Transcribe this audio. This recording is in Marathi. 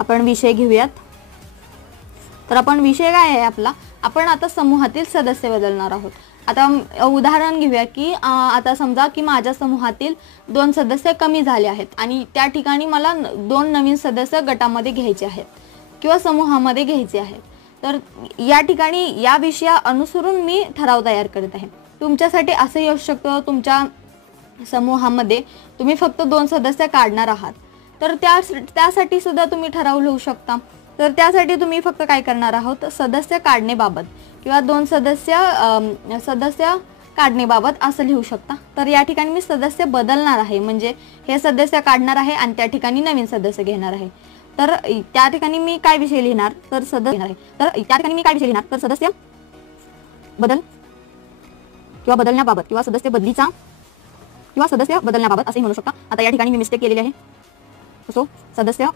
आपण विषय घेऊयात. तर आपण विषय काय आहे आपला, आपण आता समूहातील सदस्य बदलणार आहोत. आता उदाहरण घेऊया की आता समजा की माझ्या समूहातील 2 सदस्य कमी झाले आहेत आणि त्या ठिकाणी मला 2 नवीन सदस्य गटामध्ये घ्यायचे आहेत किंवा समूहामध्ये घ्यायचे आहेत. तर या ठिकाणी या विषया अनुसरून मी ठराव तयार करत आहे. तुमच्यासाठी असं येऊ शकतं, तुमच्या समूहामध्ये तुम्ही फक्त 2 सदस्य काढणार आहात, तर त्यासाठी सुद्धा तुम्ही ठराव लिहू शकता. तर त्यासाठी तुम्ही फक्त काय करणार आहोत, सदस्य काढणेबाबत किंवा 2 सदस्य काढणेबाबत असं लिहू शकता. तर या ठिकाणी मी सदस्य बदलणार आहे, म्हणजे हे सदस्य काढणार आहे आणि त्या ठिकाणी नवीन सदस्य घेणार आहे. तर त्या ठिकाणी मी काय विषय लिहिणार, तर सदस्य बदल किंवा बदलण्याबाबत किंवा सदस्य बदलीचा किंवा सदस्य बदलण्याबाबत असे म्हणू शकता. आता या ठिकाणी मी मिस्टेक केलेली आहे. सो सदस्य